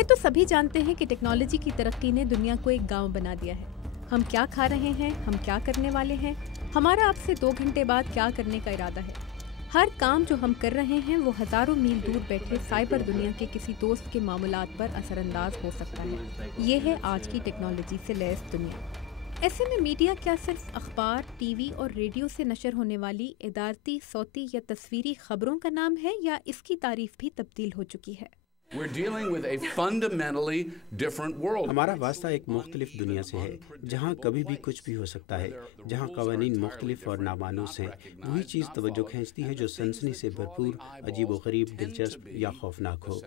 یہ تو سبھی جانتے ہیں کہ ٹیکنالوجی کی ترقی نے دنیا کو ایک گاؤں بنا دیا ہے. ہم کیا کھا رہے ہیں، ہم کیا کرنے والے ہیں، ہمارا اب سے 2 گھنٹے بعد کیا کرنے کا ارادہ ہے. ہر کام جو ہم کر رہے ہیں وہ ہزاروں میل دور بیٹھے سائبر دنیا کے کسی دوست کے معاملات پر اثر انداز ہو سکتا ہے. یہ ہے آج کی ٹیکنالوجی سے لیس دنیا. ایسے میں میڈیا کیا صرف اخبار، ٹی وی اور ریڈیو سے نشر ہونے والی ادارتی، صوتی یا تصویری خبروں کا نام ہے، یا اس کی تعریف بھی تبدیل ہو چکی ہے؟ ہمارا واسطہ ایک مختلف دنیا سے ہے، جہاں کبھی بھی کچھ بھی ہو سکتا ہے، جہاں قوانین مختلف اور نامانوس ہیں. وہی چیز توجہ کھینچتی ہے جو سنسنی سے بھرپور، عجیب و غریب، دلچسپ یا خوفناک ہو.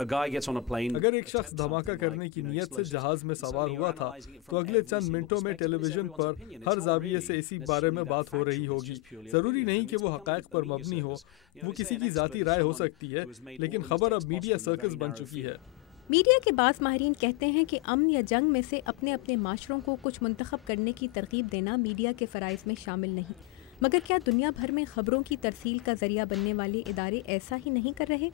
اگر ایک شخص دھماکہ کرنے کی نیت سے جہاز میں سوار ہوا تھا تو اگلے چند منٹوں میں ٹیلی ویژن پر ہر زاویے سے اسی بارے میں بات ہو رہی ہوگی. ضروری نہیں کہ وہ حقائق پر مبنی ہو، وہ کسی کی ذاتی رائے ہو سکتی ہے، لیکن خبر اب میڈیا سرکس بن چکی ہے. میڈیا کے بعض ماہرین کہتے ہیں کہ امن یا جنگ میں سے اپنے اپنے معاشروں کو کچھ منتخب کرنے کی ترغیب دینا میڈیا کے فرائض میں شامل نہیں. مگر کیا دنیا بھر میں خبروں کی ترسیل کا ذریعہ بننے والے ادارے ایسا ہی نہیں کر رہے؟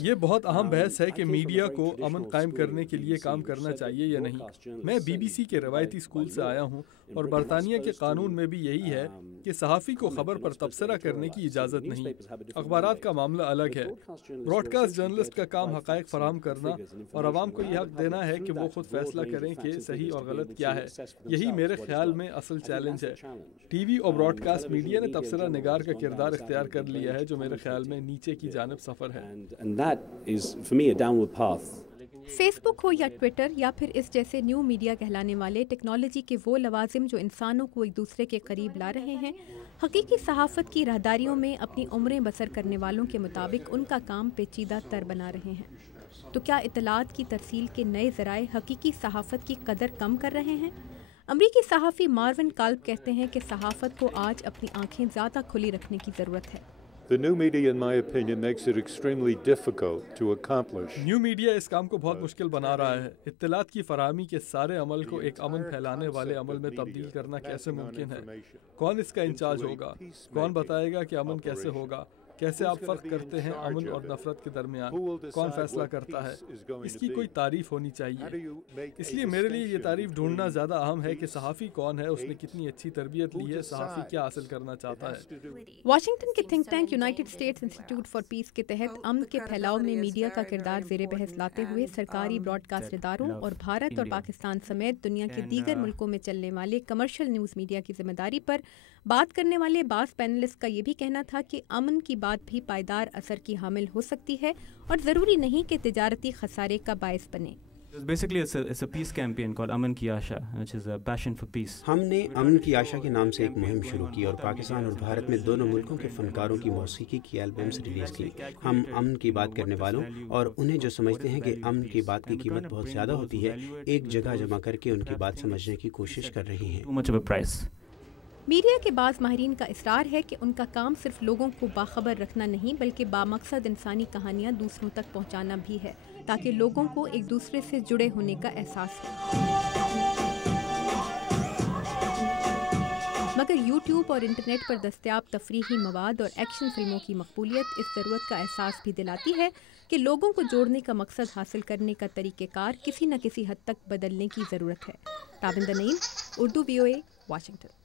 یہ بہت اہم بحث ہے کہ میڈیا کو امن قائم کرنے کے لیے کام کرنا چاہیے یا نہیں. میں بی بی سی کے روایتی اسکول سے آیا ہوں، اور برطانیہ کے قانون میں بھی یہی ہے کہ صحافی کو خبر پر تبصرہ کرنے کی اجازت نہیں. اخبارات کا معاملہ الگ ہے. براڈ کاسٹ جرنلسٹ کا کام حقائق فراہم کرنا اور عوام کو یہ حق دینا ہے کہ وہ خود فیصلہ کریں کہ صحیح اور غلط کیا ہے. یہی میرے خیال میں اصل چیلنج ہے. ٹی وی اور براڈ کاسٹ میڈیا نے تبصرہ نگار کا کردار اختیار کر لیا ہے، جو میرے خیال میں نیچے کی جانب سفر ہے. فیس بک ہو یا ٹویٹر یا پھر اس جیسے نیو میڈیا کہلانے والے ٹیکنالوجی کے وہ لوازم جو انسانوں کو ایک دوسرے کے قریب لا رہے ہیں، حقیقی صحافت کی راہداریوں میں اپنی عمریں بسر کرنے والوں کے مطابق ان کا کام پیچیدہ تر بنا رہے ہیں. تو کیا اطلاعات کی ترسیل کے نئے ذرائع حقیقی صحافت کی قدر کم کر رہے ہیں؟ امریکی صحافی ماروین کالب کہتے ہیں کہ صحافت کو آج اپنی آنکھیں زیادہ کھلی رکھنے کی ضرورت ہے. نیو میڈیا اس کام کو بہت مشکل بنا رہا ہے. اطلاعات کی فراہمی کے سارے عمل کو ایک امن پھیلانے والے عمل میں تبدیل کرنا کیسے ممکن ہے؟ کون اس کا انچارج ہوگا؟ کون بتائے گا کہ امن کیسے ہوگا؟ کیسے آپ فرق کرتے ہیں امن اور نفرت کے درمیان؟ کون فیصلہ کرتا ہے؟ اس کی کوئی تعریف ہونی چاہیے. اس لیے میرے لیے یہ تعریف ڈھونڈنا زیادہ اہم ہے کہ صحافی کون ہے، اس نے کتنی اچھی تربیت لی ہے، صحافی کیا حاصل کرنا چاہتا ہے. واشنگٹن کے think tank United States Institute for Peace کے تحت امن کے پھیلاؤ میں میڈیا کا کردار زیر بحث لاتے ہوئے سرکاری براڈ کاسٹ اداروں اور بھارت اور پاکستان سمیت دنیا کے دیگر ملکوں میں چلنے والے کمرشل نیوز میڈیا کی ذمہ داری پر بات کرنے والے بعض پینلسٹ کا یہ بھی کہنا تھا کہ امن کی بات بھی پائیدار اثر کی حامل ہو سکتی ہے اور ضروری نہیں کہ تجارتی خسارے کا باعث بنے. ہم نے امن کی آشا کے نام سے ایک مہم شروع کی اور پاکستان اور بھارت میں دونوں ملکوں کے فنکاروں کی موسیقی کی البمز ریلیز کی. ہم امن کی بات کرنے والوں اور انہیں جو سمجھتے ہیں کہ امن کی بات کی قیمت بہت زیادہ ہوتی ہے، ایک جگہ جمع کر کے ان کی بات سمجھنے کی کوشش کر رہے ہیں. میڈیا کے بعض ماہرین کا اصرار ہے کہ ان کا کام صرف لوگوں کو باخبر رکھنا نہیں بلکہ بامقصد انسانی کہانیاں دوسروں تک پہنچانا بھی ہے، تاکہ لوگوں کو ایک دوسرے سے جڑے ہونے کا احساس ہو. مگر یوٹیوب اور انٹرنیٹ پر دستیاب تفریحی مواد اور ایکشن فلموں کی مقبولیت اس ضرورت کا احساس بھی دلاتی ہے کہ لوگوں کو جوڑنے کا مقصد حاصل کرنے کا طریقہ کار کسی نہ کسی حد تک بدلنے کی ضرورت ہے. تابندہ نعیم، اردو VOA، واشنگٹن.